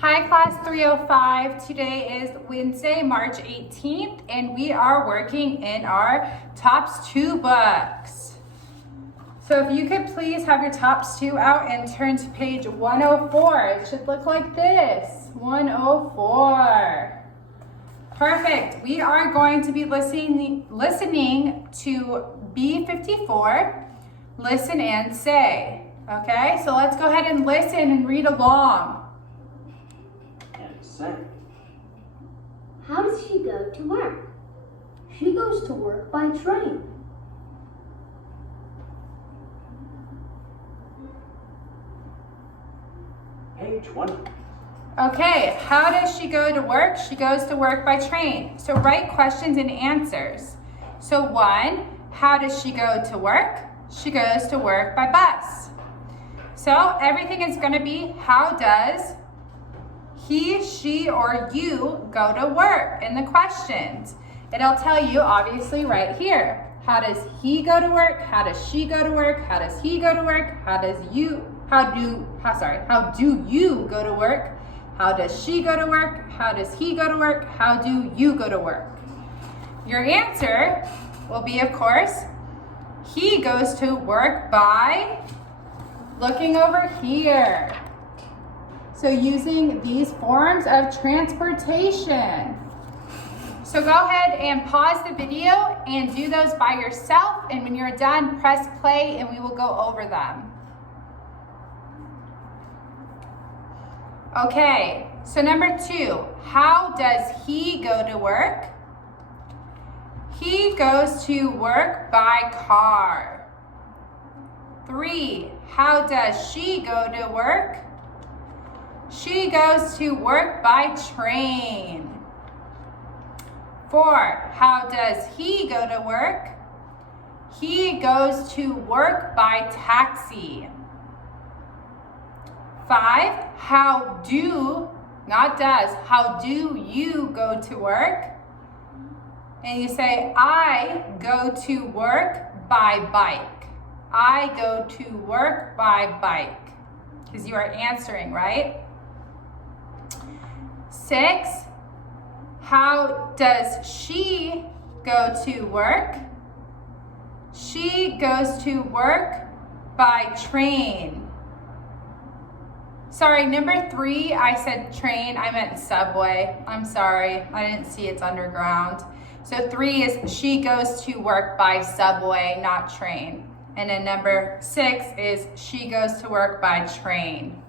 Hi class 305, today is Wednesday, March 18th, and we are working in our TOPS 2 books. So if you could please have your TOPS 2 out and turn to page 104. It should look like this, 104. Perfect, we are going to be listening to B54, listen and say. Okay, so let's go ahead and listen and read along. Say. How does she go to work? She goes to work by train. Page 1. Okay, how does she go to work? She goes to work by train. So write questions and answers. So 1, how does she go to work? She goes to work by bus. So everything is going to be how does he, she, or you go to work in the questions. It'll tell you obviously right here. How does he go to work? How does she go to work? How does he go to work? How do you go to work? How does she go to work? How does he go to work? How do you go to work? Your answer will be, of course, he goes to work by looking over here. So using these forms of transportation. So go ahead and pause the video and do those by yourself. And when you're done, press play and we will go over them. Okay, so number 2, how does he go to work? He goes to work by car. 3, how does she go to work? She goes to work by train. 4, how does he go to work? He goes to work by taxi. 5, how do you go to work? And you say, I go to work by bike. I go to work by bike. Because you are answering, right? 6, how does she go to work? She goes to work by train. Sorry, number 3, I said train, I meant subway. I'm sorry, I didn't see it's underground. So 3 is she goes to work by subway, not train. And then number 6 is she goes to work by train.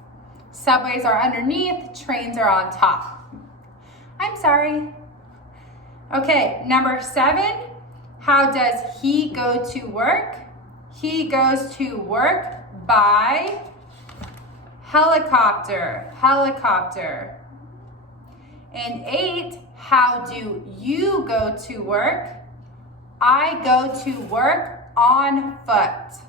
Subways are underneath, trains are on top. I'm sorry. Okay, number 7, how does he go to work? He goes to work by helicopter. And 8, how do you go to work? I go to work on foot.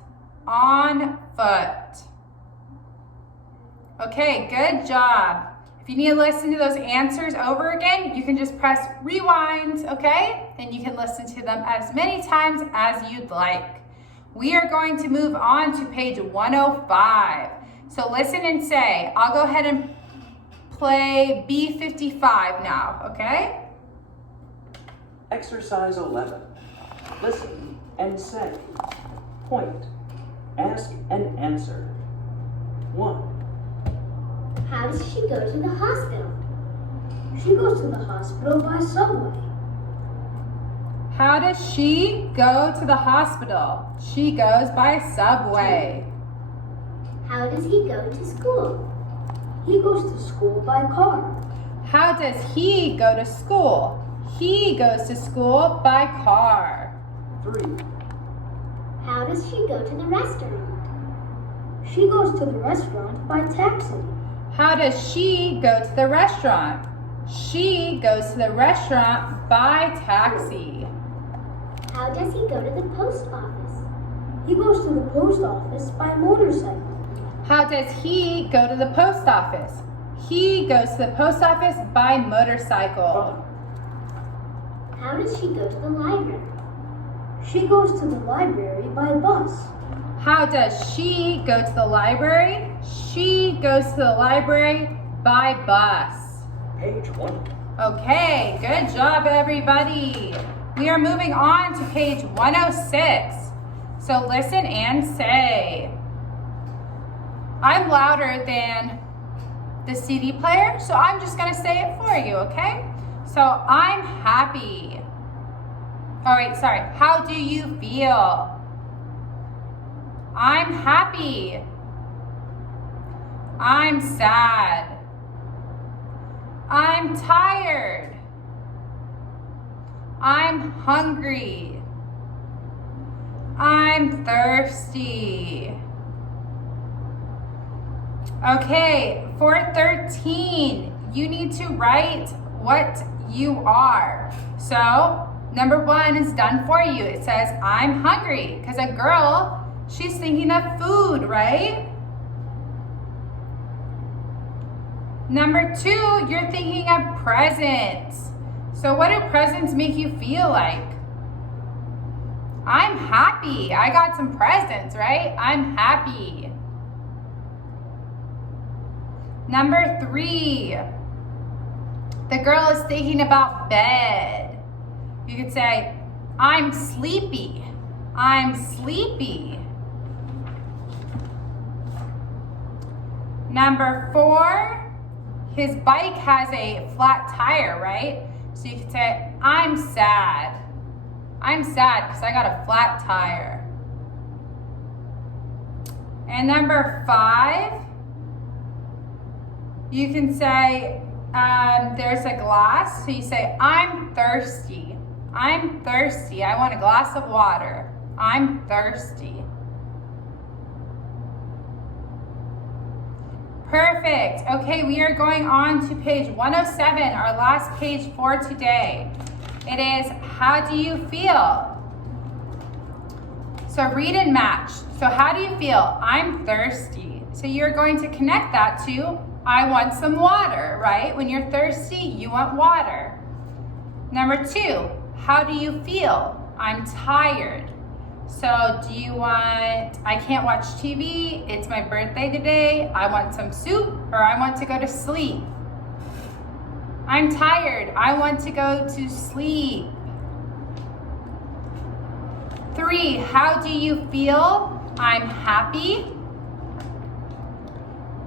Okay, good job. If you need to listen to those answers over again, you can just press rewind, okay? And you can listen to them as many times as you'd like. We are going to move on to page 105. So listen and say. I'll go ahead and play B55 now, okay? Exercise 11. Listen and say. Point. Ask and answer. 1. How does she go to the hospital? She goes to the hospital by subway. How does she go to the hospital? She goes by subway. 2. How does he go to school? He goes to school by car. How does he go to school? He goes to school by car. 3. How does she go to the restaurant? She goes to the restaurant by taxi. How does she go to the restaurant? She goes to the restaurant by taxi. How does he go to the post office? He goes to the post office by motorcycle. How does he go to the post office? He goes to the post office by motorcycle. How does she go to the library? She goes to the library by bus. How does she go to the library? She goes to the library By bus. Page 1. Okay, good job, everybody. We are moving on to page 106. So listen and say. I'm louder than the CD player, so I'm just gonna say it for you, okay? So I'm happy. All right, sorry. How do you feel? I'm happy. I'm sad. I'm tired. I'm hungry. I'm thirsty. Okay, for 13, you need to write what you are. So, number 1 is done for you. It says, I'm hungry, because a girl, she's thinking of food, right? Number 2, you're thinking of presents. So what do presents make you feel like? I'm happy. I got some presents, right? I'm happy. Number 3, the girl is thinking about bed. You could say, I'm sleepy. I'm sleepy. Number 4, his bike has a flat tire, right? So you could say, I'm sad. I'm sad because I got a flat tire. And number 5, you can say, there's a glass. So you say, I'm thirsty. I'm thirsty. I want a glass of water. I'm thirsty. Perfect. Okay, we are going on to page 107, our last page for today. It is, how do you feel? So read and match. So how do you feel? I'm thirsty. So you're going to connect that to, I want some water, right? When you're thirsty, you want water. Number 2, how do you feel? I'm tired. So do you want, I can't watch TV, it's my birthday today, I want some soup, or I want to go to sleep? I'm tired, I want to go to sleep. 3, how do you feel? I'm happy.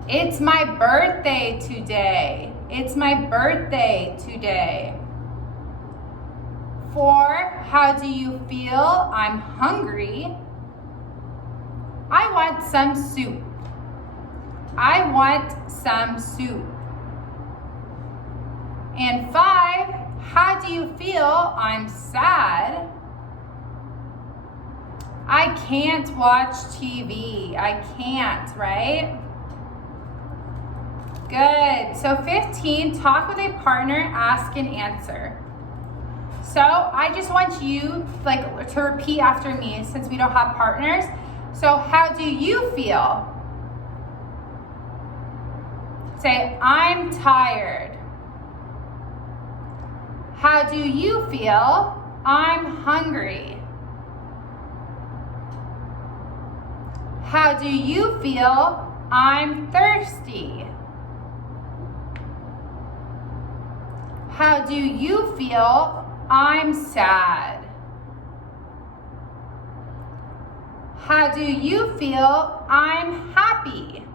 It's my birthday today. It's my birthday today. 4, how do you feel? I'm hungry. I want some soup. I want some soup. And 5, how do you feel? I'm sad. I can't watch TV. I can't, right? Good. So 15, talk with a partner, ask and answer. So I just want you to repeat after me since we don't have partners. So how do you feel? Say, I'm tired. How do you feel? I'm hungry. How do you feel? I'm thirsty. How do you feel? I'm sad. How do you feel? I'm happy.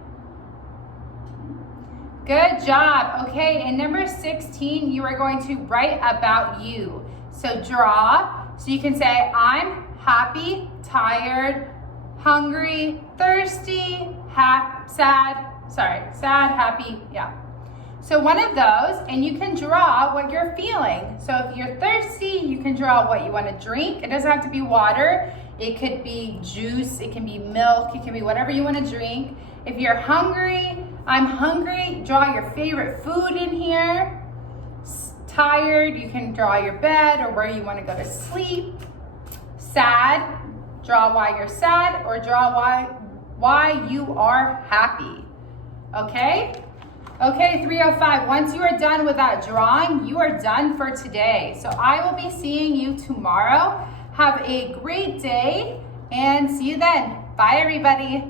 Good job. Okay, and number 16, you are going to write about you. So draw. So you can say, I'm happy, tired, hungry, thirsty, sad, happy, yeah. So one of those, and you can draw what you're feeling. So if you're thirsty, you can draw what you want to drink. It doesn't have to be water. It could be juice, it can be milk, it can be whatever you want to drink. If you're hungry, I'm hungry, draw your favorite food in here. Tired, you can draw your bed or where you want to go to sleep. Sad, draw why you're sad, or draw why you are happy. Okay? Okay, 305, once you are done with that drawing, you are done for today. So I will be seeing you tomorrow. Have a great day and see you then. Bye, everybody.